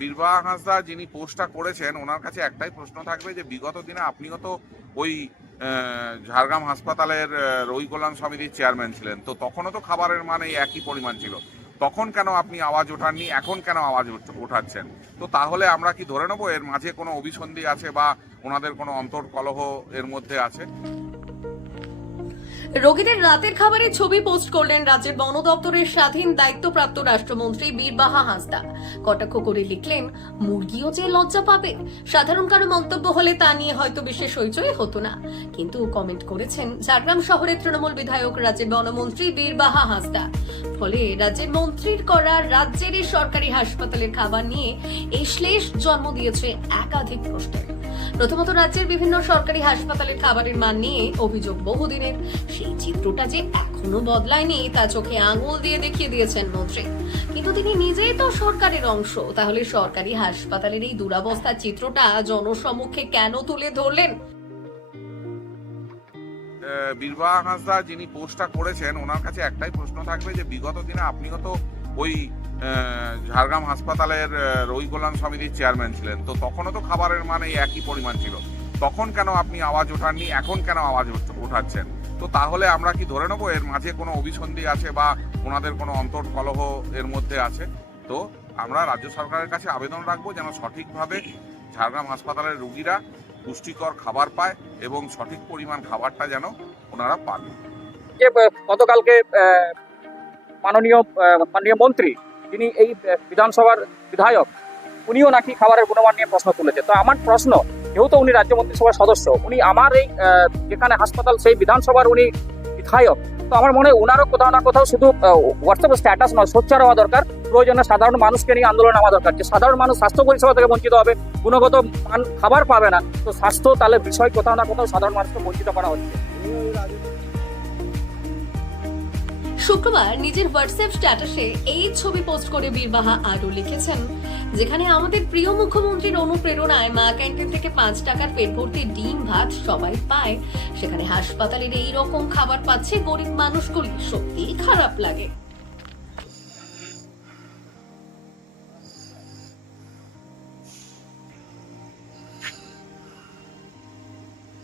বীরবাহা হাঁসদা যিনি পোস্টটা করেছেন ওনার কাছে একটাই প্রশ্ন থাকবে যে বিগত দিনে আপনিও তো ওই ঝাড়গ্রাম হাসপাতালের রই কল্যাণ সমিতির চেয়ারম্যান ছিলেন, তো তখনও তো খাবারের মান এই একই পরিমাণ ছিল, তখন কেন আপনি আওয়াজ ওঠাননি, এখন কেন আওয়াজ ওঠাচ্ছেন? তো তাহলে আমরা কি ধরে নেবো এর মাঝে কোনো অভিসন্ধি আছে বা ওনাদের কোনো অন্তর্কলহ এর মধ্যে আছে? রোগীদের রাতের খাবারের ছবি পোস্ট করলেন রাজ্যের বন দপ্তরের স্বাধীন দায়িত্বপ্রাপ্ত রাষ্ট্রমন্ত্রী বীরবাহা হাঁসদা। কটাক্ষ করে লিখলেন, মুরগিও যে লজ্জা পাবে। সাধারণ কারো মন্তব্য হলে তা নিয়ে হয়তো বিশেষ হইচই হতো না, কিন্তু কমেন্ট করেছেন ঝাড়গ্রাম শহরের তৃণমূল বিধায়ক রাজ্যের বনমন্ত্রী বীরবাহা হাঁসদা। ফলে রাজ্যের মন্ত্রীর করা রাজ্যের সরকারি হাসপাতালের খাবার নিয়ে এই শ্লেষ জন্ম দিয়েছে একাধিক প্রশ্নের। প্রথমত, রাজ্যের বিভিন্ন সরকারি হাসপাতালের খাবারের মান নিয়ে অভিযোগ বহুদিনের। সেই চিত্রটা যে এখনো বদলায়নি তা চোখে আঙুল দিয়ে দেখিয়ে দিয়েছেন মন্ত্রী। কিন্তু তিনি নিজেই তো সরকারের অংশ, তাহলে সরকারি হাসপাতালের এই দুরবস্থার চিত্রটা জনসমক্ষে কেন তুলে ধরলেন? বীরবাহা হাঁসদা যিনি পোস্টটা করেছেন ওনার কাছে একটাই প্রশ্ন থাকবে যে বিগত দিনে আপনিও তো ওই ঝাড়গ্রাম হাসপাতালের রই কল্যাণ সমিতির চেয়ারম্যান ছিলেন, তো তখনও তো খাবারের মান এই একই পরিমাণ ছিল, তখন কেন আপনি আওয়াজ ওঠাননি, এখন কেন আওয়াজ ওঠাচ্ছেন? তো তাহলে আমরা কি ধরে নেবো এর মাঝে কোনো অভিসন্ধি আছে বা ওনাদের কোনো অন্তর্কলহ এর মধ্যে আছে? তো আমরা রাজ্য সরকারের কাছে আবেদন রাখবো যেন সঠিকভাবে ঝাড়গ্রাম হাসপাতালের রোগীরা পুষ্টিকর খাবার পায় এবং সঠিক পরিমাণ খাবারটা যেন ওনারা পান। গতকালকে মাননীয় মাননীয় মন্ত্রী তিনি এই বিধানসভার বিধায়ক উনিও নাকি খাবারের গুণমান নিয়ে প্রশ্ন তুলেছে। তো আমার প্রশ্ন, যেহেতু উনি রাজ্য মন্ত্রিসভার সদস্য, উনি আমার এই যেখানে হাসপাতাল সেই বিধানসভার উনি বিধায়ক, তো আমার মনে হয় ওনারও কোথাও না কোথাও শুধু হোয়াটসঅ্যাপ স্ট্যাটাস নয়, সোচ্চার হওয়া দরকার। প্রয়োজনে সাধারণ মানুষকে নিয়ে আন্দোলন নেওয়া দরকার, যে সাধারণ মানুষ স্বাস্থ্য পরিষেবা থেকে বঞ্চিত হবে, গুণগত মান খাবার পাবে না, তো স্বাস্থ্য তাহলে বিষয় কোথাও না কোথাও সাধারণ মানুষকে বঞ্চিত করা হচ্ছে। শুক্রবার নিজের হোয়াটসঅ্যাপ স্ট্যাটাসে এই ছবি পোস্ট করে বীরবাহা আরও লিখেছেন, যেখানে আমাদের প্রিয় মুখ্যমন্ত্রীর অনুপ্রেরণায় মা ক্যান্টিন থেকে 5 টাকার পেট ভর্তি ডিম ভাত সবাই পায়, সেখানে হাসপাতালের এই রকম খাবার পাচ্ছে গরিব মানুষগুলি, সত্যিই খারাপ লাগে।